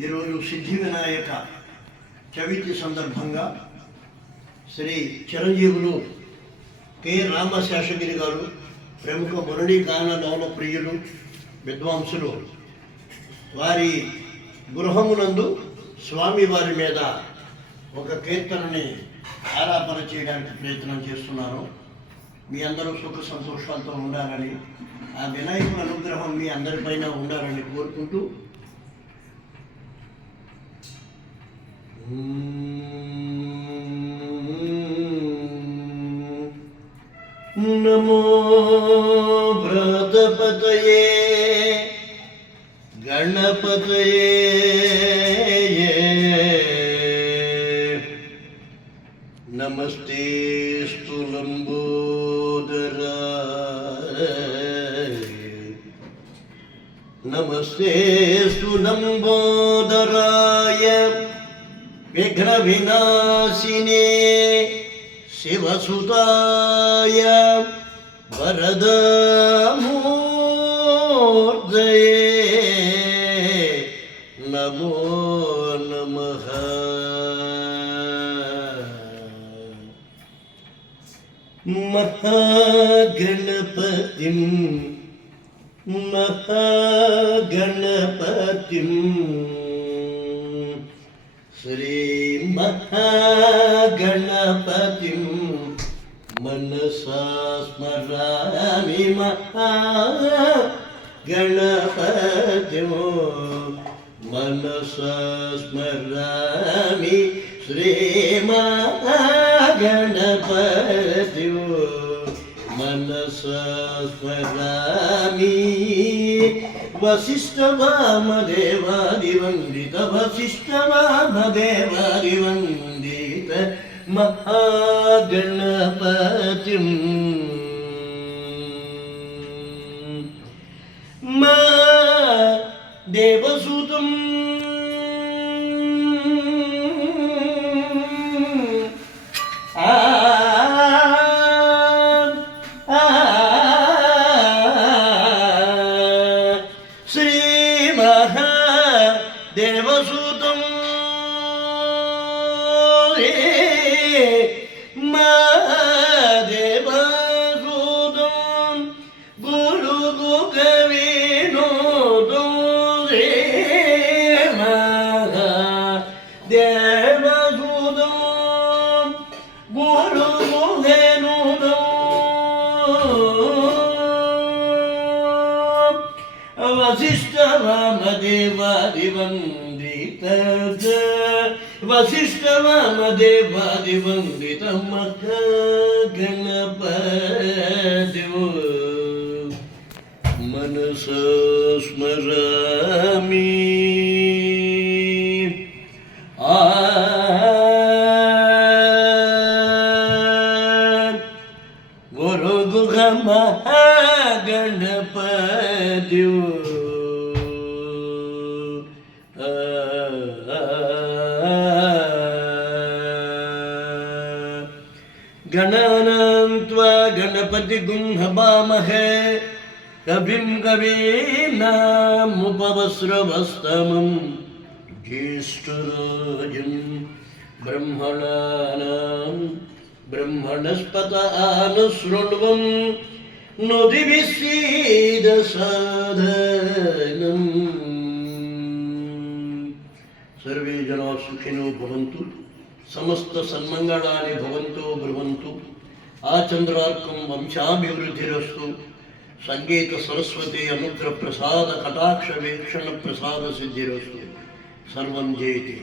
ఈరోజు సిద్ధి వినాయక చవితి సందర్భంగా శ్రీ చిరంజీవులు కె రామశేషగిరి గారు ప్రముఖ మురళీ గాన లోల ప్రియులు విద్వాంసులు వారి గృహమునందు స్వామివారి మీద ఒక కీర్తనని ఆలాపన చేయడానికి ప్రయత్నం చేస్తున్నారు. మీ అందరూ సుఖ సంతోషాలతో ఉండాలని, ఆ వినాయకుల అనుగ్రహం మీ అందరిపైన ఉండాలని కోరుకుంటూ నమో వ్రతపతయే గణపతయే నమస్తే లంబోదరాయ విఘ్న వినాశినే శివసుతాయ వరదమూర్తయే నమో నమః. మహాగణపతిం శ్రీ మహాగణపతిం మనసా స్మరామి. మహాగణపతిం మనసా స్మరామి. శ్రీ మహాగణపతిం మనసా స్మరామి. వశిష్ఠవామదేవాదివందిత వశిష్ఠవామదేవాదివందిత మహాగణపతిం మా దేవసుతం దేవసూతం మా దేవసూతం గురు గవినోదం దేవసూతం గురు గవినోదం వశిష్ఠవామదేవాదివందిత వశిష్ఠవామదేవాదివందిత మహాగణపతిం మనసా స్మరామి. గురుగుహ మహాగణపతిం గణానాం త్వా గణపతిగుం హవామహే కవిం కవీనాముపవస్రవస్తమం జ్యేష్ఠరాజం బ్రహ్మణానాం బ్రహ్మణస్పత ఆనశృణ్వం నోదిభిः सीदसादनं. सर्वे जना सुखिनो भवन्तु, समस्त सन्मंगलानि भवन्तु ब्रुवन्तु. आचन्द्रार्कं वंशाभिवृद्धिरस्तु. संगीत सरस्वती अनुग्रह प्रसाद कटाक्ष वीक्षण प्रसाद सिद्धिरस्तु. सर्वं जयति.